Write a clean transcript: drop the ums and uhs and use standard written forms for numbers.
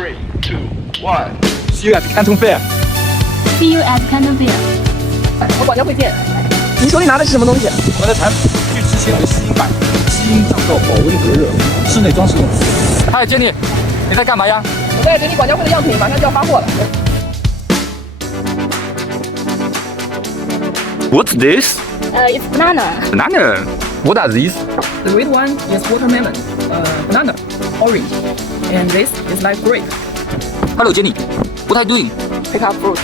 3, 2, 1. See you at Canton Fair. See you at Canton Fair. 我管家会见。你手里拿的是什么东西？我们的产品聚酯纤维吸音板，吸音降噪，保温隔热，室内装饰用品。嗨，Jenny，你在干嘛呀？我在整理管家会的样品，马上就要发货了。 What's this? It's banana. Banana. What are these? The red one is watermelon, banana, orange, and this is like grape. Hello, Jenny. What are you doing? Pick up fruit.